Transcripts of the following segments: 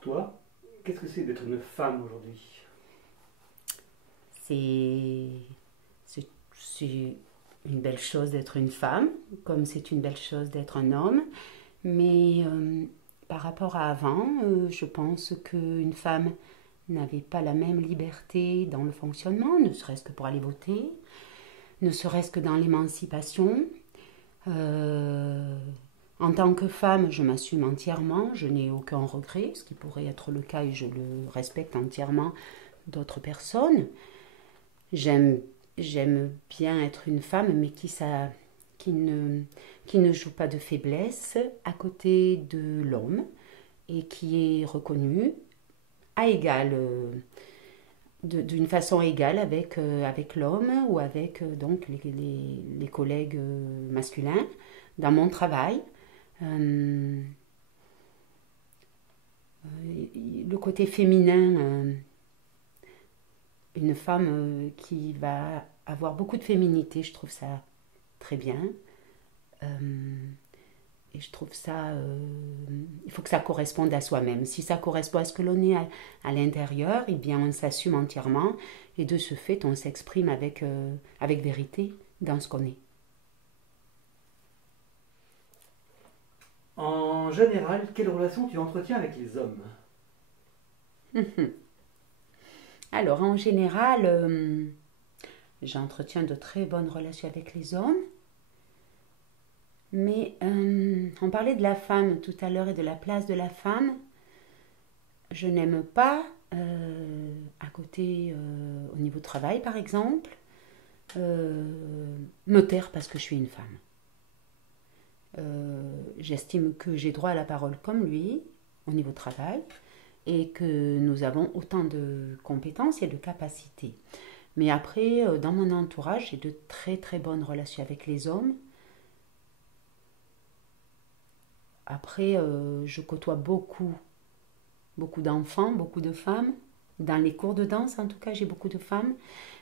pour toi, qu'est-ce que c'est d'être une femme aujourd'hui? C'est c'est une belle chose d'être une femme, comme c'est une belle chose d'être un homme. Mais par rapport à avant, je pense qu'une femme n'avait pas la même liberté dans le fonctionnement, ne serait-ce que pour aller voter, ne serait-ce que dans l'émancipation. Euh, En tant que femme, je m'assume entièrement, je n'ai aucun regret, ce qui pourrait être le cas et je le respecte entièrement d'autres personnes. J'aime, j'aime bien être une femme, mais qui, ne, qui ne joue pas de faiblesse à côté de l'homme et qui est reconnue à égal, d'une façon égale avec l'homme ou avec donc les collègues masculins dans mon travail. Euh, le côté féminin, une femme qui va avoir beaucoup de féminité, je trouve ça très bien. Euh, et je trouve ça, il faut que ça corresponde à soi-même. Si ça correspond à ce que l'on est à l'intérieur, eh bien on s'assume entièrement et de ce fait on s'exprime avec vérité dans ce qu'on est. En général, quelle relation tu entretiens avec les hommes? Alors en général, j'entretiens de très bonnes relations avec les hommes. Mais on parlait de la femme tout à l'heure et de la place de la femme. Je n'aime pas, à côté, au niveau travail par exemple, me taire parce que je suis une femme. J'estime que j'ai droit à la parole comme lui, au niveau travail, et que nous avons autant de compétences et de capacités. Mais après, dans mon entourage, j'ai de très très bonnes relations avec les hommes. Après, je côtoie beaucoup d'enfants, beaucoup de femmes. Dans les cours de danse, en tout cas, j'ai beaucoup de femmes.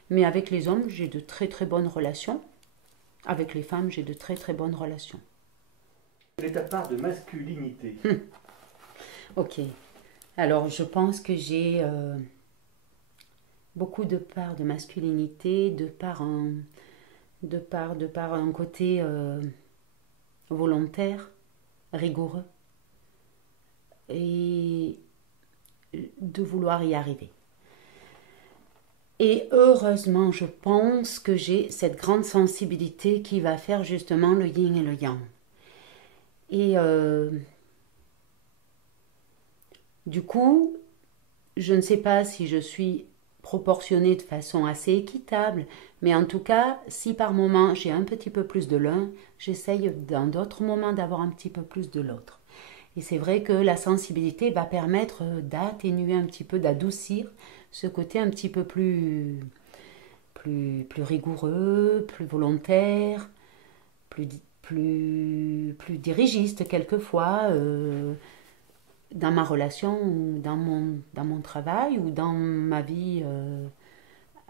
Mais avec les hommes, j'ai de très très bonnes relations. Avec les femmes, j'ai de très très bonnes relations. Quelle est ta part de masculinité? Ok. Alors, je pense que j'ai beaucoup de part de masculinité, de par un côté volontaire, rigoureux, et de vouloir y arriver. Et heureusement, je pense que j'ai cette grande sensibilité qui va faire justement le yin et le yang. Et du coup, je ne sais pas si je suis proportionnée de façon assez équitable, mais en tout cas, si par moment j'ai un petit peu plus de l'un, j'essaye dans d'autres moments d'avoir un petit peu plus de l'autre. Et c'est vrai que la sensibilité va permettre d'atténuer un petit peu, d'adoucir ce côté un petit peu plus rigoureux, plus volontaire, plus dirigiste quelquefois dans ma relation, ou dans mon travail ou dans ma vie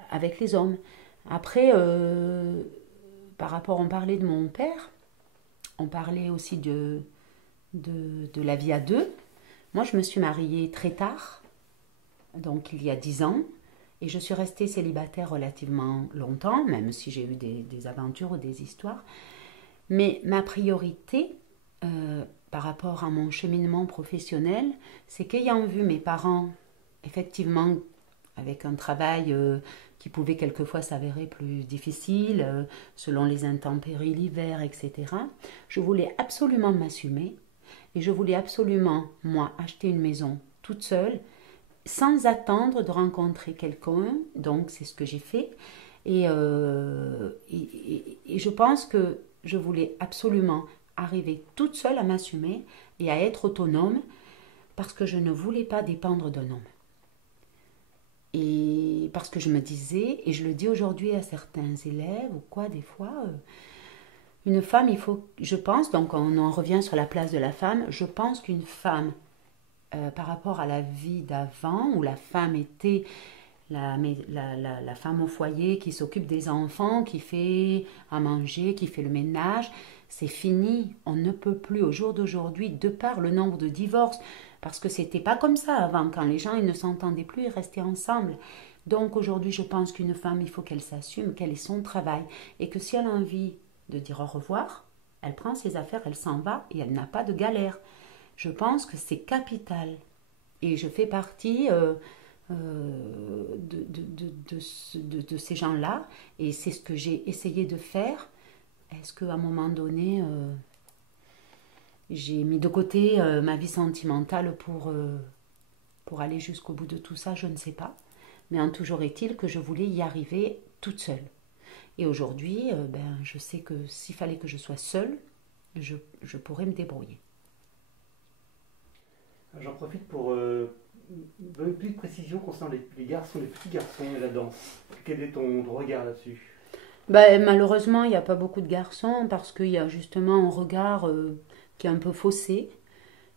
avec les hommes. Après, par rapport, on parlait de mon père, on parlait aussi de la vie à deux. Moi, je me suis mariée très tard, donc il y a 10 ans, et je suis restée célibataire relativement longtemps, même si j'ai eu des aventures ou des histoires. Mais ma priorité, par rapport à mon cheminement professionnel, c'est qu'ayant vu mes parents, effectivement, avec un travail qui pouvait quelquefois s'avérer plus difficile, selon les intempéries, l'hiver, etc., je voulais absolument m'assumer et je voulais absolument, moi, acheter une maison toute seule, sans attendre de rencontrer quelqu'un. Donc, c'est ce que j'ai fait. Et je pense que je voulais absolument arriver toute seule à m'assumer et à être autonome parce que je ne voulais pas dépendre d'un homme. Et parce que je me disais, et je le dis aujourd'hui à certains élèves ou quoi, des fois, une femme, il faut, je pense, donc on en revient sur la place de la femme, je pense qu'une femme, par rapport à la vie d'avant, où la femme était la femme au foyer qui s'occupe des enfants, qui fait à manger, qui fait le ménage. C'est fini, on ne peut plus au jour d'aujourd'hui, de par le nombre de divorces, parce que c'était pas comme ça avant, quand les gens ils ne s'entendaient plus, ils restaient ensemble. Donc aujourd'hui, je pense qu'une femme, il faut qu'elle s'assume, qu'elle ait son travail, et que si elle a envie de dire au revoir, elle prend ses affaires, elle s'en va, et elle n'a pas de galère. Je pense que c'est capital. Et je fais partie de ces gens-là, et c'est ce que j'ai essayé de faire. Est-ce qu'à un moment donné, j'ai mis de côté ma vie sentimentale pour aller jusqu'au bout de tout ça? Je ne sais pas. Mais en toujours est-il que je voulais y arriver toute seule. Et aujourd'hui, je sais que s'il fallait que je sois seule, je pourrais me débrouiller. J'en profite pour donner une petite précision concernant les garçons, les petits garçons et la danse. Quel est ton regard là-dessus? Malheureusement, il n'y a pas beaucoup de garçons parce qu'il y a justement un regard qui est un peu faussé.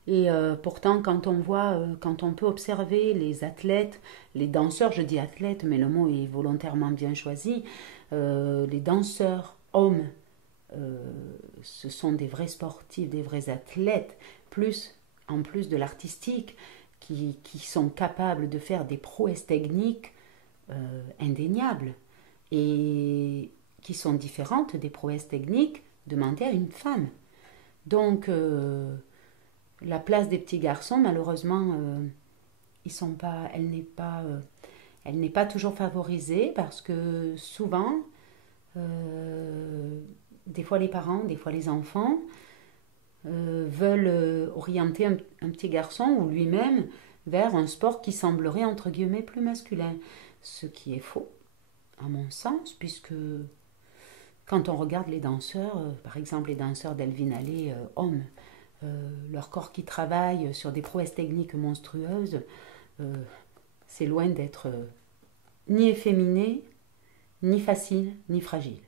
Et pourtant, quand on peut observer les athlètes, les danseurs, je dis athlètes, mais le mot est volontairement bien choisi, les danseurs hommes, ce sont des vrais sportifs, des vrais athlètes, en plus de l'artistique, qui sont capables de faire des prouesses techniques indéniables et qui sont différentes des prouesses techniques demandées à une femme. Donc, la place des petits garçons, malheureusement, elle n'est pas toujours favorisée parce que souvent, des fois les parents, des fois les enfants veulent orienter un petit garçon ou lui-même vers un sport qui semblerait entre guillemets plus masculin, ce qui est faux à mon sens, puisque quand on regarde les danseurs, par exemple les danseurs d'Elvin Allais, hommes, leur corps qui travaille sur des prouesses techniques monstrueuses, c'est loin d'être ni efféminé, ni facile, ni fragile.